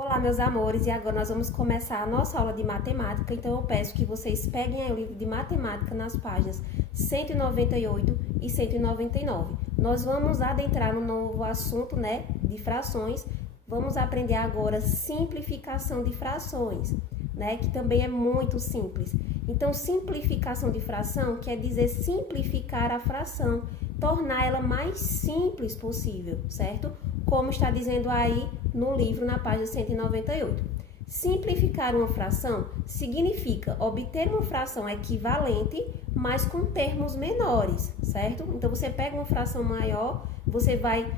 Olá, meus amores, e agora nós vamos começar a nossa aula de matemática, então eu peço que vocês peguem aí o livro de matemática nas páginas 198 e 199. Nós vamos adentrar no novo assunto, né, de frações. Vamos aprender agora simplificação de frações, né, que também é muito simples. Então, simplificação de fração quer dizer simplificar a fração, tornar ela mais simples possível, certo? Como está dizendo aí no livro, na página 198. Simplificar uma fração significa obter uma fração equivalente, mas com termos menores, certo? Então, você pega uma fração maior, você vai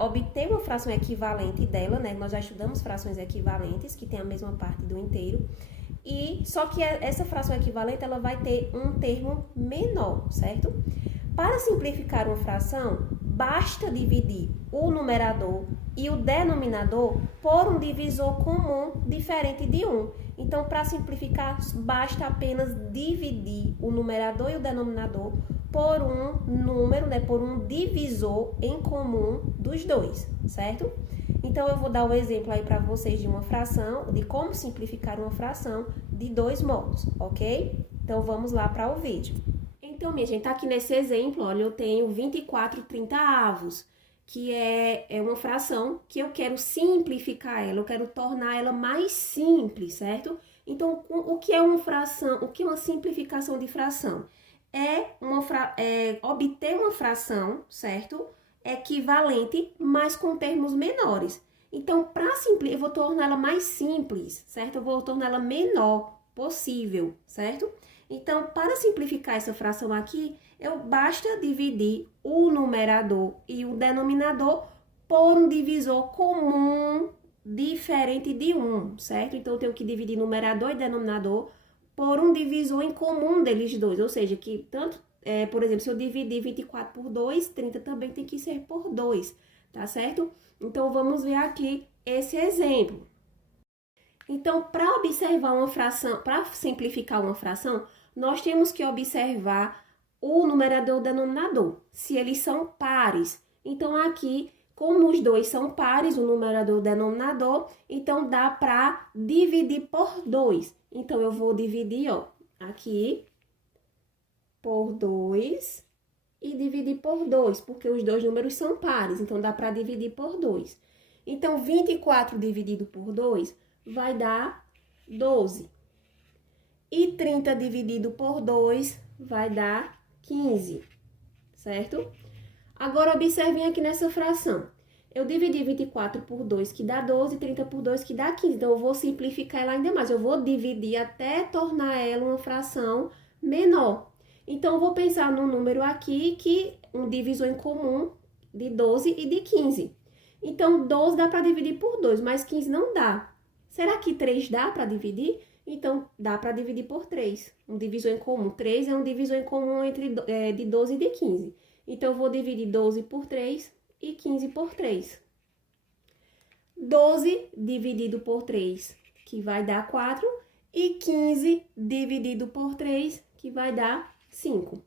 obter uma fração equivalente dela, né? Nós já estudamos frações equivalentes, que tem a mesma parte do inteiro. E só que essa fração equivalente, ela vai ter um termo menor, certo? Para simplificar uma fração, basta dividir o numerador e o denominador por um divisor comum diferente de 1. Então, para simplificar, basta apenas dividir o numerador e o denominador por um número, né, por um divisor em comum dos dois, certo? Então, eu vou dar um exemplo aí para vocês de uma fração, de como simplificar uma fração de dois modos, ok? Então, vamos lá para o vídeo. Então, minha gente, aqui nesse exemplo, olha, eu tenho 24/30, que é uma fração que eu quero simplificar ela, eu quero tornar ela mais simples, certo? Então, o que é uma fração, o que é uma simplificação de fração? Obter uma fração, certo? Equivalente, mas com termos menores. Então, para simplificar, eu vou tornar ela mais simples, certo? Eu vou tornar ela menor possível, certo? Então, para simplificar essa fração aqui, basta dividir o numerador e o denominador por um divisor comum diferente de 1, certo? Então, eu tenho que dividir numerador e denominador por um divisor em comum deles dois, ou seja, que tanto, por exemplo, se eu dividir 24 por 2, 30 também tem que ser por 2, tá certo? Então, vamos ver aqui esse exemplo. Então, para observar uma fração, para simplificar uma fração, nós temos que observar o numerador e o denominador, se eles são pares. Então, aqui, como os dois são pares, o numerador e o denominador, então dá para dividir por 2. Então, eu vou dividir, ó, aqui por 2 e dividir por 2, porque os dois números são pares, então dá para dividir por 2. Então, 24 dividido por 2 vai dar 12. E 30 dividido por 2 vai dar 15, certo? Agora, observem aqui nessa fração. Eu dividi 24 por 2, que dá 12, 30 por 2, que dá 15. Então, eu vou simplificar ela ainda mais. Eu vou dividir até tornar ela uma fração menor. Então, eu vou pensar num número aqui que um divisor em comum de 12 e de 15. Então, 12 dá para dividir por 2, mas 15 não dá. Será que 3 dá para dividir? Então, dá para dividir por 3. Um divisor em comum. 3 é um divisor em comum de 12 e de 15. Então, eu vou dividir 12 por 3 e 15 por 3. 12 dividido por 3, que vai dar 4. E 15 dividido por 3, que vai dar 5.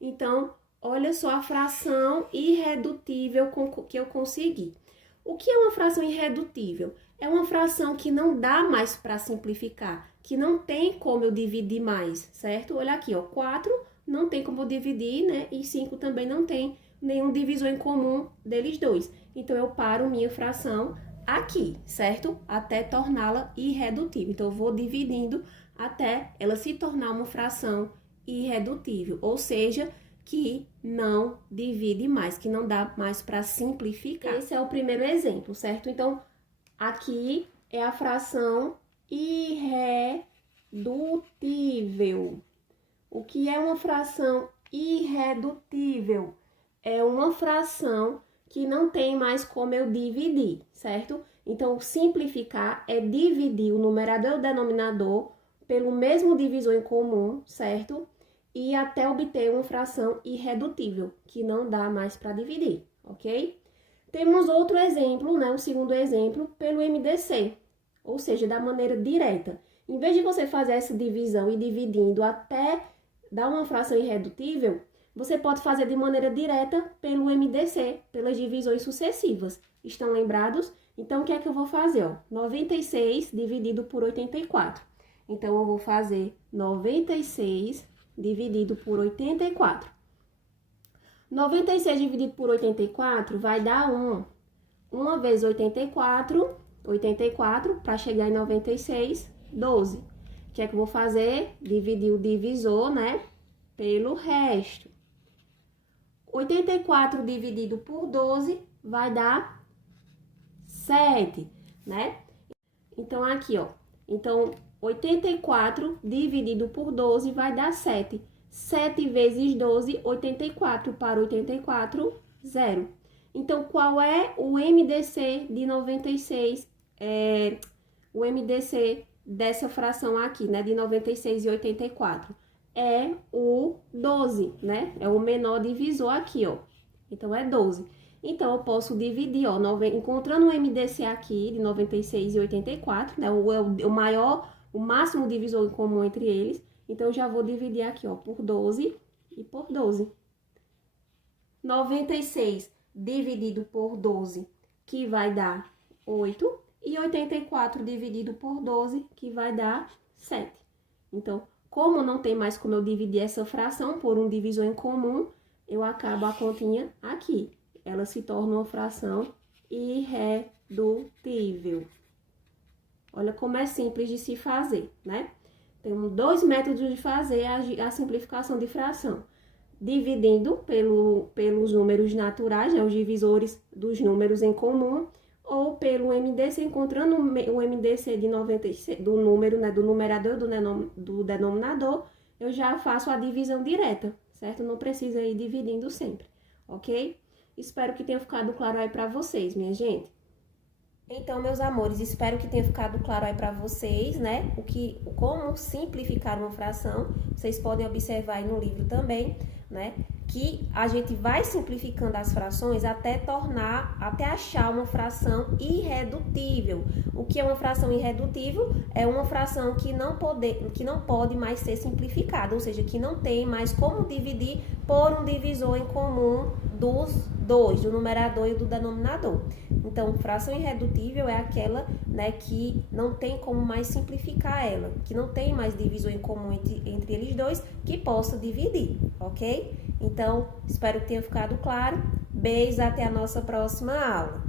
Então, olha só a fração irredutível que eu consegui. O que é uma fração irredutível? É uma fração que não dá mais para simplificar, que não tem como eu dividir mais, certo? Olha aqui, ó, 4 não tem como eu dividir, né? E 5 também não tem nenhum divisor em comum deles dois. Então, eu paro minha fração aqui, certo? Até torná-la irredutível. Então, eu vou dividindo até ela se tornar uma fração irredutível, ou seja, que não divide mais, que não dá mais para simplificar. Esse é o primeiro exemplo, certo? Então, aqui é a fração irredutível. O que é uma fração irredutível? É uma fração que não tem mais como eu dividir, certo? Então, simplificar é dividir o numerador e o denominador pelo mesmo divisor em comum, certo? E até obter uma fração irredutível, que não dá mais para dividir, ok? Temos outro exemplo, né? Um segundo exemplo, pelo MDC, ou seja, da maneira direta. Em vez de você fazer essa divisão e dividindo até dar uma fração irredutível, você pode fazer de maneira direta pelo MDC, pelas divisões sucessivas. Estão lembrados? Então, o que é que eu vou fazer, ó? 96 dividido por 84. Então, eu vou fazer 96 dividido por 84. 96 dividido por 84 vai dar 1. 1 vezes 84, 84, para chegar em 96, 12. O que é que eu vou fazer? Dividir o divisor, né, pelo resto. 84 dividido por 12 vai dar 7, né? Então, aqui, ó. Então, 84 dividido por 12 vai dar 7. 7 vezes 12, 84. Para 84, 0. Então, qual é o MDC de 96? O MDC dessa fração aqui, né? De 96 e 84. É o 12, né? É o menor divisor aqui, ó. Então, é 12. Então, eu posso dividir, ó, encontrando o MDC aqui de 96 e 84, né? O máximo divisor em comum entre eles. Então, eu já vou dividir aqui, ó, por 12 e por 12. 96 dividido por 12, que vai dar 8. E 84 dividido por 12, que vai dar 7. Então, como não tem mais como eu dividir essa fração por um divisor em comum, eu acabo a continha aqui. Ela se torna uma fração irredutível. Olha como é simples de se fazer, né? Temos 2 métodos de fazer a simplificação de fração. Dividindo pelos números naturais, né, os divisores dos números em comum, ou pelo MDC, encontrando o MDC de 96, do número, né, do numerador do denominador, eu já faço a divisão direta, certo? Não precisa ir dividindo sempre, ok? Espero que tenha ficado claro aí pra vocês, minha gente. Então, meus amores, espero que tenha ficado claro aí pra vocês, né? Como simplificar uma fração. Vocês podem observar aí no livro também, né? Que a gente vai simplificando as frações até achar uma fração irredutível. O que é uma fração irredutível? É uma fração que não pode mais ser simplificada, ou seja, que não tem mais como dividir por um divisor em comum dos dois, do numerador e do denominador. Então, fração irredutível é aquela, né, que não tem como mais simplificar ela, que não tem mais divisor em comum entre eles dois, que possa dividir, ok? Então, espero que tenha ficado claro. Beijos, até a nossa próxima aula.